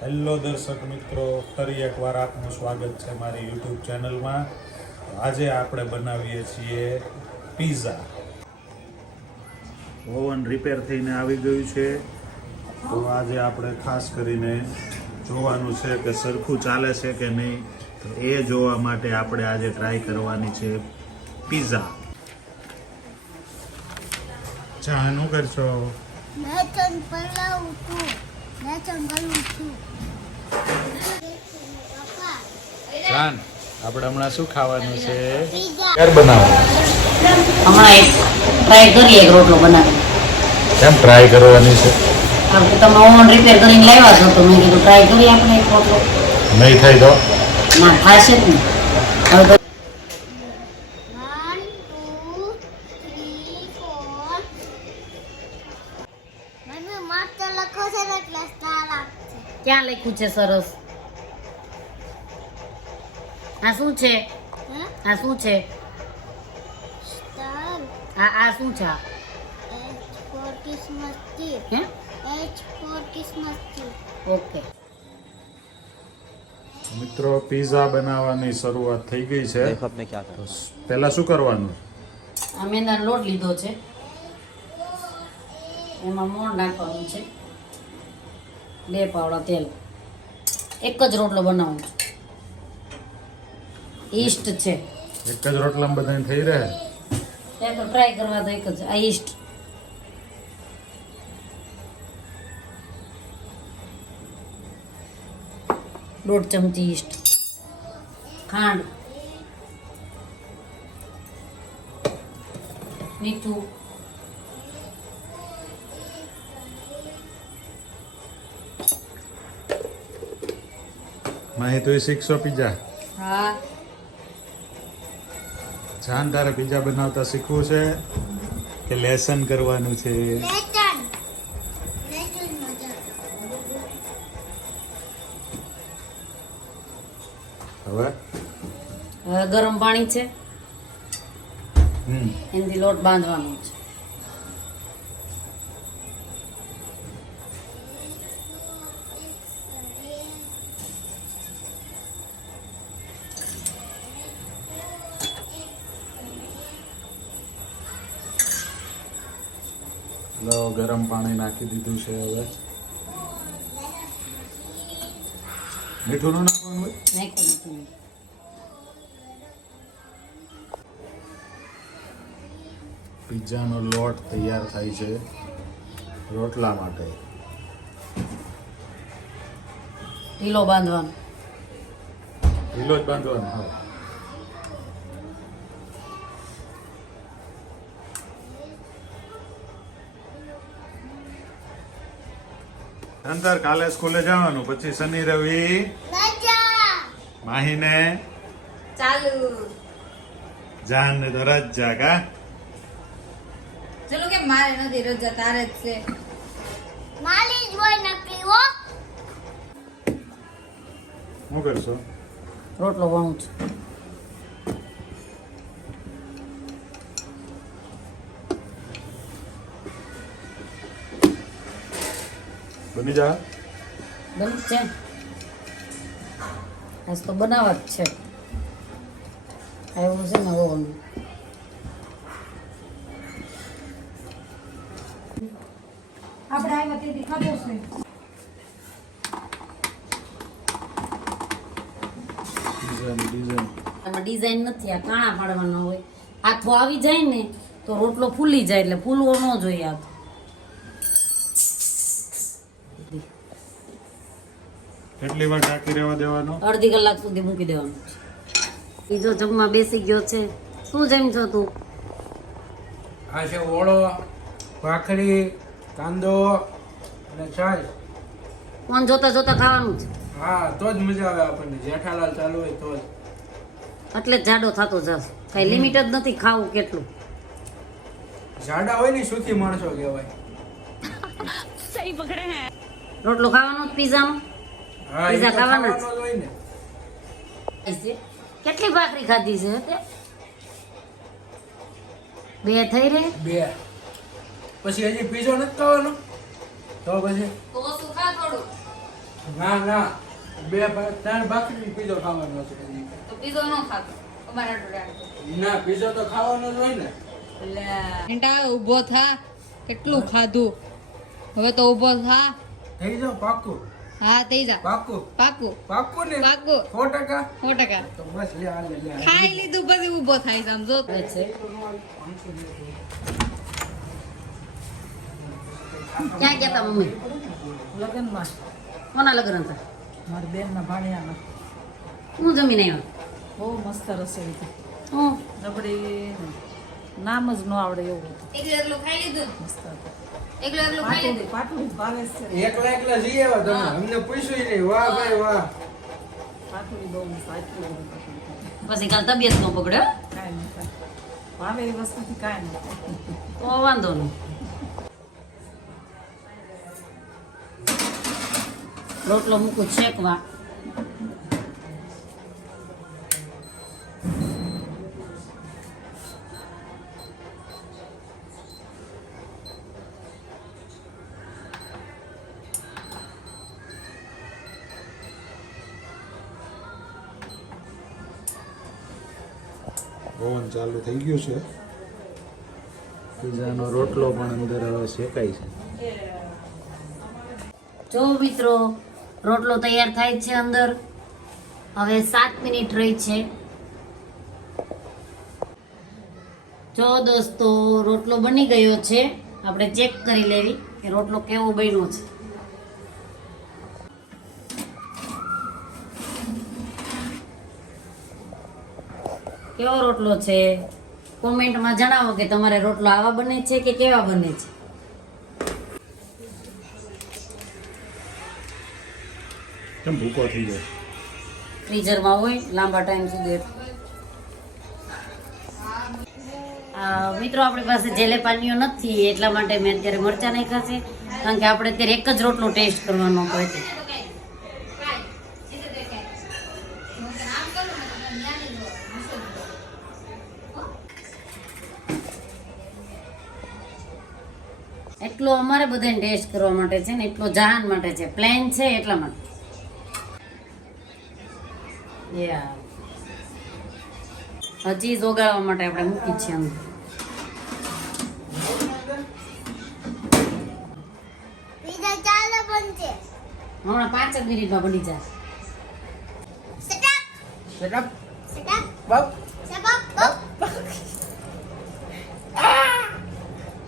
Hello દર્શક મિત્રો, ફરી એકવાર આપનું સ્વાગત છે મારી યુટ્યુબ ચેનલમાં. આજે આપણે બનાવીએ છીએ પીઝા. ઓવન રિપેર થઈને આવી ગયું છે, તો આજે આપણે ખાસ કરીને જોવાનું છે કે સરખું ચાલે છે કે નહીં. તો એ જોવા માટે આપણે આજે ટ્રાય કરવાની છે પીઝા. ચાનું કરશો? મેચન પલાવું છું. જાન, આપણે હમણાં શું ખાવાનું છે? પીઝા ક્યારે બનાવવાનું? હમણાં એક ટ્રાય કરીએ એક રોટલો બનાવી. કેમ ટ્રાય કરવાની છે? કારણ કે તમે ઓવન રિપેર કરીને લાવ્યા છો તો મેં કીધું ટ્રાય કરીએ આપણે એક રોટલો. નહીં થાય તો ના થશે જ ને. હવે તો 1 2 3 4 મમ્મી માત્ર લખો છે ને એટલે સ્ટાર આપશે. ક્યાં લખ્યું છે સરસ? આ શું છે? હે આ શું છે? સ્ટાર આ શું છે? આ H for Christmas tree. હે H for Christmas tree. Okay. મિત્રો, પીઝા બનાવવાની શરૂઆત થઈ ગઈ છે. પહેલા શું કરવાનું? આ મેંદાનો લોટ લીધો છે, એમાં મોણ નાખવાનું છે, 2 પાવડા તેલ. એક જ રોટલો બનાવું છું. ઈસ્ટ છે એક જ રોટલામાં બધાને થઈ રહે? એ તો ટ્રાય કરવા તો એક જ. આ ઈસ્ટ દોઢ ચમચી ઈસ્ટ, ખાંડ, મીઠું, માહી તું શીખશો પીઝા? હા જાન, તારે પીઝા બનાવતા શીખવું છે કે લેસન કરવાનું છે? લેચન મજા. હવે હવે ગરમ પાણી છે, હમ એનાથી લોટ બાંધવાનો છે. લો, ગરમ પાણી નાખી દીધું છે. હવે મીઠું ન નાખવાનું હોય? નાખ્યું મીઠું. પીઝાનો લોટ તૈયાર થાય છે રોટલા માટે. ઢીલો બાંધવાનો. ઢીલો જ બાંધવાનો. હા, અંતર કાલે સ્કૂલે જવાનું, પછી શનિ રવિ મજા. માહીને ચાલુ. જાન ને તો રજા કા? ચલો કે મારે નથી રજા, તારે જ છે. માલી જ હોય નકલી હો. શું કરશો? રોટલો વણું છું. બની જા. બને છે આજ તો બનાવવા જ છે. આવ્યું છે ને ઓવન. આપણે આવ્યા તેથી ખાધો છે. ડિઝાઇન આમાં ડિઝાઇન નથી, આ કાણા પાડવાના હોય. હાથો આવી જાય ને તો રોટલો ફૂલી જાય, એટલે ફૂલવો ન જોઈએ. હાથ કેટલી વાર ઢાંકી રહેવા દેવાનો? અડધી કલાક સુધી મૂકી દેવાનું છે. બીજો જમવા બેસી ગયો છે. શું જમ છો તું? આ છે ઓળો, ભાખરી, કાંદો અને છાશ. ફોન જોતા જોતા ખાવાનું છે, હા, તો જ મજા આવે આપણને. જેઠાલાલ ચાલુ હોય તો જ. એટલે જ જાડો થતો જશે. કઈ લિમિટ જ નથી ખાવું કેટલું. જાડા હોય ને સુખી માણસો કહેવાય. રોટલો ખાવાનો જ પીઝાનો. હા, એ પીઝા તો ખાવાના જ. ખાવાનો જ હોય ને. કેટલી ભાખરી ખાધી છે તે? 2 થઈ રે. 2 પછી હજી પીઝો નથી ખાવાનો તો પછી તો શું ખા થોડું. ના 3 ભાખરી પીઝો ખાવાનો છે હજી. તો પીઝો ન ખાતો અમારા ડોડા ના પીઝો તો ખાવાનો જ હોય ને. ઘંટા ઊભો થા કેટલું ખાધું હવે તો ઊભો થા થઈ જાવ પાક્કું હા થઈ જા પાક્કું પાકું પાક્કું ને પાકું 100%. 100% તો બસ લે આ લે ખાઈ લીધું પછી ઊભો થાય છે આમ જો છે ક્યાં ગયા તા મમ્મી લગ્નમાં કોના લગ્ન હતા મારી બેનના ભાણિયાના હું જમીને આવ્યો બહુ મસ્ત રસોઈ હતી હું રબડી નામ જ ન આવડે એવું હતું એકલું ખાઈ લીધું મસ્ત હતું એકલું ખાઈ લીધું પાટુડી ભાવે છે એકલા જઈ આવ્યા તમે અમને પૂછ્યું નહીં. વાહ ભાઈ વાહ. પાટુડી બહુ મસ્ત આટલું બધું પાટુડી પછી કાલ તબિયત નો બગડ્યો કાંઈ નહીં થાય ભાવે એ વસ્તુથી કાંઈ નહીં થાય તો વાંધો નહીં રોટલો મૂકું શેકવા ઓવન ચાલુ થઈ ગયું છે. પીઝાનો રોટલો પણ અંદર હવે શેકાય છે. જો મિત્રો રોટલો તૈયાર થાય છે અંદર હવે 7 મિનિટ રહી છે જો દોસ્તો રોટલો બની ગયો છે આપણે ચેક કરી લેવી કે રોટલો કેવો બન્યો છે કેવો રોટલો છે કોમેન્ટમાં જણાવો કે તમારે રોટલો આવા બને છે કે કેવા બને છે કેમ ભૂકો થઈ જાય? ફ્રીઝરમાં હોય લાંબા ટાઈમ સુધી મિત્રો આપણી પાસે જલેપાનીઓ નથી એટલા માટે મેં અત્યારે મરચાં નાખ્યા છે કારણ કે આપણે અત્યારે એક જ રોટલો ટેસ્ટ કરવાનો હોય છે એટલો અમારે બધાને ટેસ્ટ કરવા માટે છે ને એટલો જહાન માટે છે પ્લેન છે એટલા માટે હજી ઓગાળવા માટે આપણે મૂકી છીએ અંદર પીઝા ચાલો બનશે. હમણાં 5 જ મિનિટમાં બની જાય સેટઅપ સેટઅપ સેટઅપ બાપ. સેટઅપ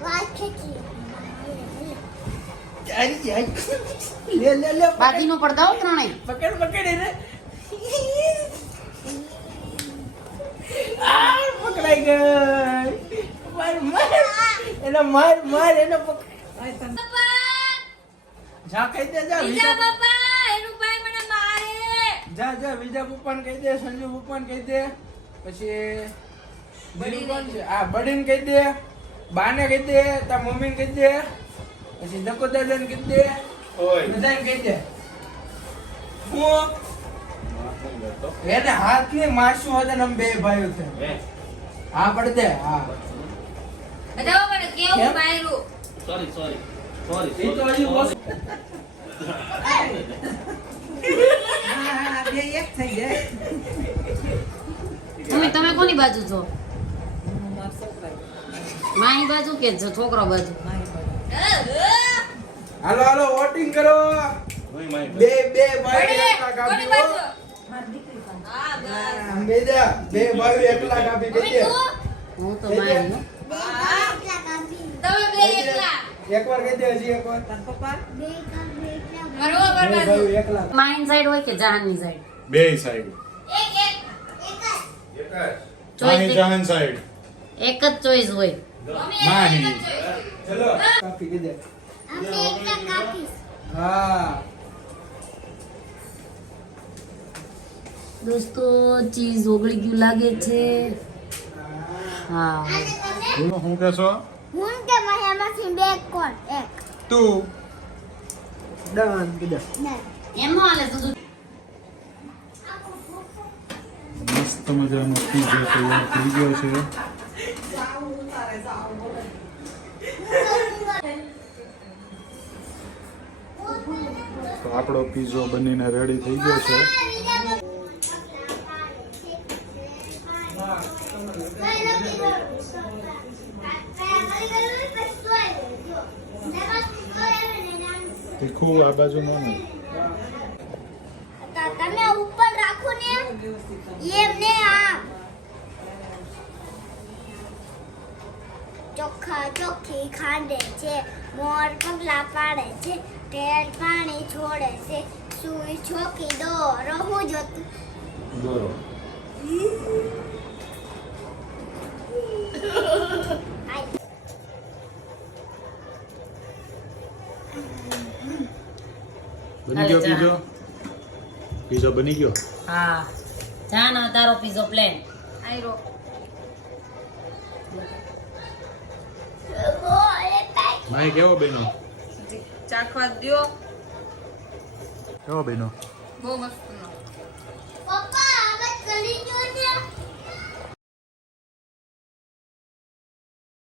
વાત ખેંચી. લે બાજીનો પડદા હો ત્રણેય પકડ એને. આ પકડાઈ ગઈ. માર એનો માર એનો પકડ. જા કહી દે જા વિજા જા વિજા પપ્પાને કહી દે સંજુ પપ્પાને કહી દે પછી બીજું કોણ છે આ બડીને કહી દે બાને કહી દે તાર મમ્મીને કહી દે પછી દકો દાદાને કહી દે બધાને કહી દે હું એને હાથ ની મારશું હતા ને અમે બે ભાઈઓ છે હા પડ દે હા એ તો હજી ઓછું. બે એક થઈ જાય. મમ્મી તમે કોની બાજુ છો માહી બાજુ કે છોકરો બાજુ હાલો વોટિંગ કરો બે ભાઈ એકલા કાપી હો. બે ભાઈ એકલા કાપી કહી દે હું તો માહી હો. એકવાર કહી દે હજી એકવાર બે કાપી એટલા બે ભાઈ એકલા માહીની સાઈડ હોય કે જહાનની સાઈડ બે સાઈડ. Choice Jahan side. એક જ ચોઈસ હોય માહી. ચલો કાપી કહી દે આપણે એકલા કાપીશ. હા દોસ્તો ચીઝ ઓગળી ગયું લાગે છે હા શું કહેશો? હું કે એમાંથી બે કોણ એક તું ડન કીધા નહીં. એમ નો હાલે તું મસ્ત મજાનો પીઝો તૈયાર થઈ ગયો છે. તો આપણો પીઝો બનીને રેડી થઈ ગયો છે. તીખું આ બાજુ નો ને. તમે ઉપર રાખો ને એમને આમ ચોખ્ખા ચોખ્ખી ખાંડે છે, મોર પગલા પાડે છે, તેલ પાણી છોડે છે, સુઈ છોકી દો રહું જોતું. દોરો. બની ગયો પીઝો? પીઝો બની ગયો? હા જાન હવે તારો પીઝો પ્લેન. આયરો માય કેવો બન્યો? ચાખવા દ્યો. કેવો બન્યો? બહુ મસ્ત નો. પપ્પા હવે કરી